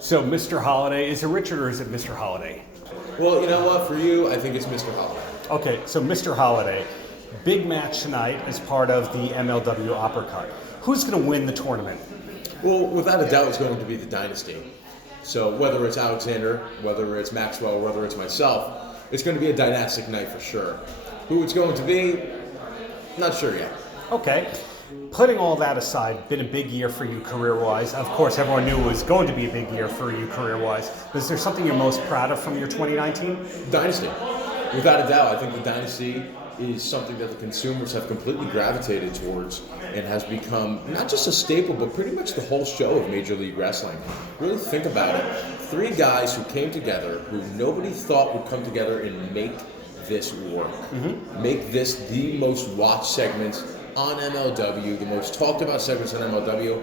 So, Mr. Holliday, is it Richard or is it Mr. Holliday? Well, you know what? For you, I think it's Mr. Holliday. Okay, so Mr. Holliday, big match tonight as part of the MLW Uppercut. Who's going to win the tournament? Well, without a doubt, it's going to be the Dynasty. So whether it's Alexander, whether it's Maxwell, whether it's myself, it's going to be a dynastic night for sure. Who it's going to be, not sure yet. Okay. Putting all that aside, been a big year for you career-wise. Of course, everyone knew it was going to be a big year for you career-wise. Is there something you're most proud of from your 2019? Dynasty. Without a doubt, I think the Dynasty is something that the consumers have completely gravitated towards and has become not just a staple, but pretty much the whole show of Major League Wrestling. Really think about it. 3 guys who came together, who nobody thought would come together and make this work. Make this the most watched segments on MLW, the most talked about segments on MLW.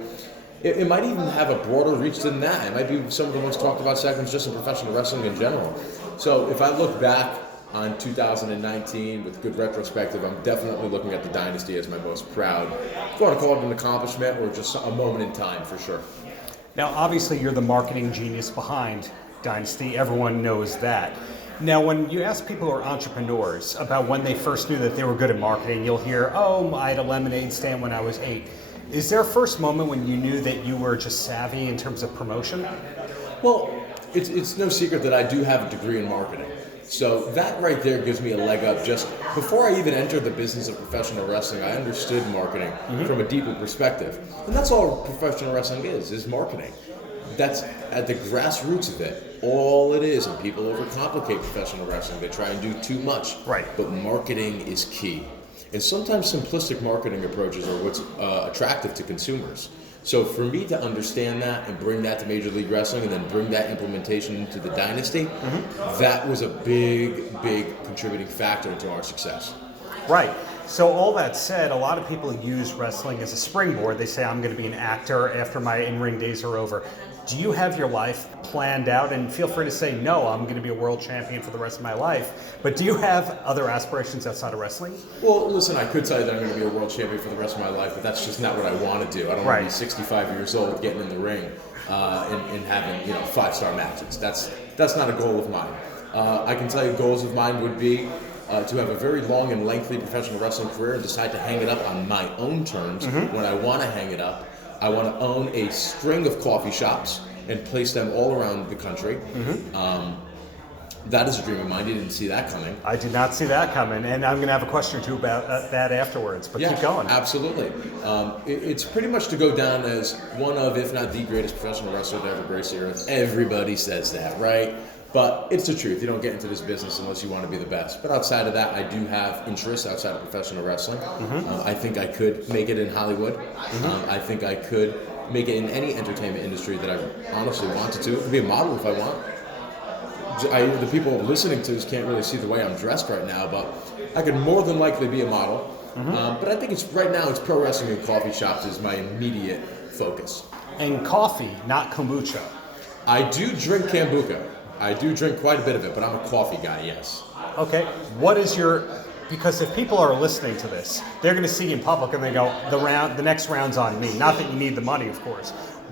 It might even have a broader reach than that. It might be some of the most talked about segments just in professional wrestling in general. So if I look back on 2019 with good retrospective, I'm definitely looking at the Dynasty as my most proud. If you want to call it an accomplishment or just a moment in time, for sure. Now, obviously, you're the marketing genius behind Dynasty. Everyone knows that. Now, when you ask people who are entrepreneurs about when they first knew that they were good at marketing, you'll hear, oh, I had a lemonade stand when I was 8. Is there a first moment when you knew that you were just savvy in terms of promotion? Well, it's no secret that I do have a degree in marketing. So that right there gives me a leg up. Just before I even entered the business of professional wrestling, I understood marketing from a deeper perspective. And that's all professional wrestling is marketing. That's at the grassroots of it. All it is, and people overcomplicate professional wrestling. They try and do too much. Right. But marketing is key. And sometimes simplistic marketing approaches are what's attractive to consumers. So for me to understand that and bring that to Major League Wrestling and then bring that implementation into the Dynasty, that was a big contributing factor to our success. Right. So all that said, a lot of people use wrestling as a springboard. They say, I'm going to be an actor after my in-ring days are over. Do you have your life planned out? And feel free to say, no, I'm going to be a world champion for the rest of my life. But do you have other aspirations outside of wrestling? Well, listen, I could tell you that I'm going to be a world champion for the rest of my life, but that's just not what I want to do. I don't want to be 65 years old getting in the ring and having 5-star matches. That's not a goal of mine. I can tell you goals of mine would be to have a very long and lengthy professional wrestling career and decide to hang it up on my own terms when I want to hang it up. I want to own a string of coffee shops and place them all around the country. That is a dream of mine. You didn't see that coming. I did not see that coming, and I'm going to have a question or two about that afterwards, but keep going. Absolutely. It's pretty much to go down as one of, if not the greatest professional wrestler to ever grace the earth. Everybody says that, right? But it's the truth. You don't get into this business unless you want to be the best. But outside of that, I do have interests outside of professional wrestling. I think I could make it in Hollywood. I think I could make it in any entertainment industry that I honestly wanted to. I could be a model if I want. The people listening to this can't really see the way I'm dressed right now, but I could more than likely be a model. But I think right now it's pro wrestling and coffee shops is my immediate focus. And coffee, not kombucha. I do drink kombucha. I do drink quite a bit of it, but I'm a coffee guy, yes. Okay, what is because if people are listening to this, they're going to see you in public and they go, the next round's on me. Not that you need the money, of course.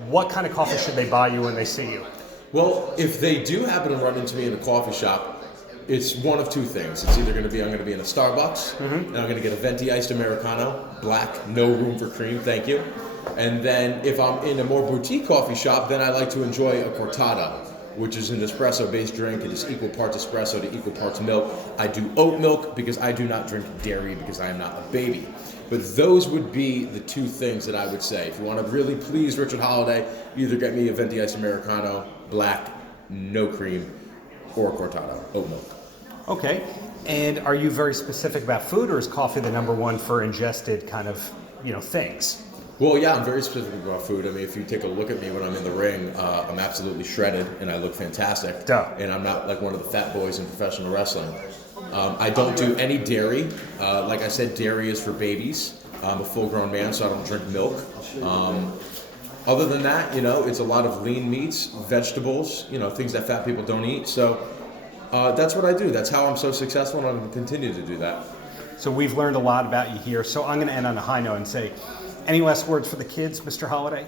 What kind of coffee should they buy you when they see you? Well, if they do happen to run into me in a coffee shop, it's one of two things. It's either I'm going to be in a Starbucks, and I'm going to get a venti iced Americano, black, no room for cream, thank you. And then if I'm in a more boutique coffee shop, then I like to enjoy a cortado, which is an espresso-based drink. It is equal parts espresso to equal parts milk. I do oat milk because I do not drink dairy because I am not a baby. But those would be the two things that I would say. If you want to really please Richard Holliday, either get me a venti iced Americano, black, no cream, or a cortado, oat milk. Okay. And are you very specific about food, or is coffee the number one for ingested kind of, things? Well, yeah, I'm very specific about food. I mean, if you take a look at me when I'm in the ring, I'm absolutely shredded and I look fantastic. Duh. And I'm not like one of the fat boys in professional wrestling. I don't do any dairy. Like I said, dairy is for babies. I'm a full-grown man, so I don't drink milk. Other than that, it's a lot of lean meats, vegetables, things that fat people don't eat. So that's what I do. That's how I'm so successful, and I'm going to continue to do that. So we've learned a lot about you here. So I'm going to end on a high note and say, any last words for the kids, Mr. Holliday?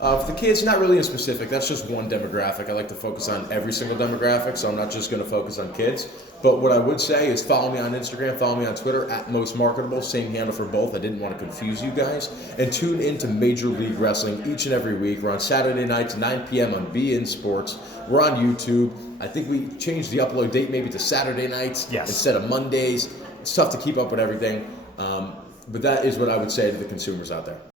For the kids, not really in specific. That's just one demographic. I like to focus on every single demographic, so I'm not just going to focus on kids. But what I would say is follow me on Instagram, follow me on Twitter, @MostMarketable, same handle for both. I didn't want to confuse you guys. And tune into Major League Wrestling each and every week. We're on Saturday nights, 9 p.m. on BN Sports. We're on YouTube. I think we changed the upload date maybe to Saturday nights instead of Mondays. It's tough to keep up with everything. But that is what I would say to the consumers out there.